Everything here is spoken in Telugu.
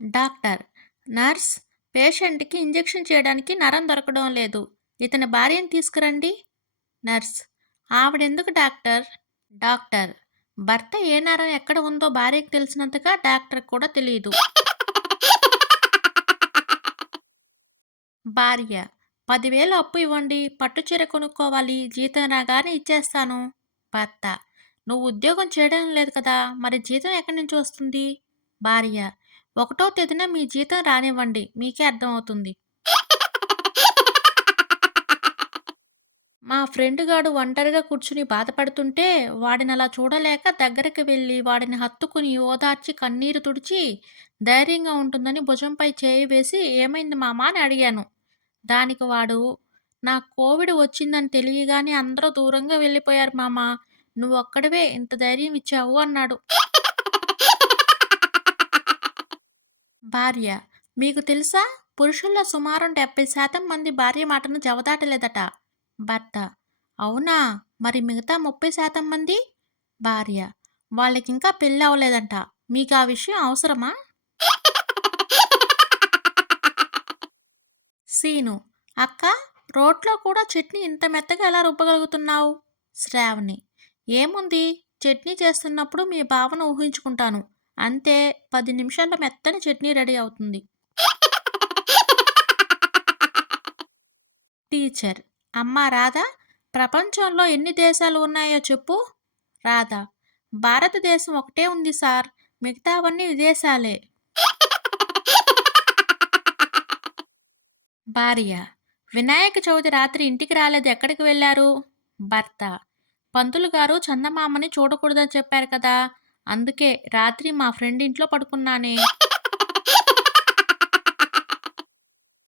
డాక్టర్. నర్స్. పేషెంట్‌కి ఇంజెక్షన్ చేయడానికి నరం దొరకడం లేదు. ఇతని భార్యని తీసుకురండి. నర్స్. ఆవిడెందుకు డాక్టర్? డాక్టర్. భర్త ఏ నరం ఎక్కడ ఉందో భార్యకి తెలిసినంతగా డాక్టర్‌కి కూడా తెలీదు. భార్య. 10,000 అప్పు ఇవ్వండి. పట్టు చీర కొనుక్కోవాలి. జీతం రాగానే ఇచ్చేస్తాను. భర్త. నువ్వు ఉద్యోగం చేయడం లేదు కదా! మరి జీతం ఎక్కడి నుంచి వస్తుంది? భార్య. ఒకటో తేదీన మీ జీతం రానివ్వండి. మీకే అర్థమవుతుంది. మా ఫ్రెండ్ గాడు ఒంటరిగా కూర్చుని బాధపడుతుంటే వాడినలా చూడలేక దగ్గరికి వెళ్ళి వాడిని హత్తుకుని ఓదార్చి కన్నీరు తుడిచి ధైర్యంగా ఉంటుందని భుజంపై చేయి వేసి ఏమైంది మామా అని అడిగాను. దానికి వాడు నాకు కోవిడ్ వచ్చిందని తెలియగానే అందరూ దూరంగా వెళ్ళిపోయారు మామా. నువ్వొక్కడివే ఇంత ధైర్యం ఇచ్చావు అన్నాడు. భార్య. మీకు తెలుసా? పురుషుల్లో సుమారు 70% మంది భార్య మాటను జవదాటలేదట. భర్త. అవునా? మరి మిగతా 30% మంది? భార్య. వాళ్ళకింకా పెళ్లి అవ్వలేదంట. మీకు ఆ విషయం అవసరమా? సీను. అక్క, రోట్లో కూడా చట్నీ ఇంత మెత్తగా ఎలా రుబ్బగలుగుతున్నావు? శ్రావణి. ఏముంది, చట్నీ చేస్తున్నప్పుడు మీ భావన ఊహించుకుంటాను. అంతే, 10 నిమిషాల్లో మెత్తని చట్నీ రెడీ అవుతుంది. టీచర్. అమ్మా రాధా, ప్రపంచంలో ఎన్ని దేశాలు ఉన్నాయో చెప్పు. రాధా. భారతదేశం ఒకటే ఉంది సార్. మిగతావన్నీ విదేశాలే. భార్య. వినాయక చవితి రాత్రి ఇంటికి రాలేదు, ఎక్కడికి వెళ్ళారు? భర్త. పంతులు గారు చందమామని చూడకూడదని చెప్పారు కదా! అందుకే రాత్రి మా ఫ్రెండ్ ఇంట్లో పడుకున్నానే.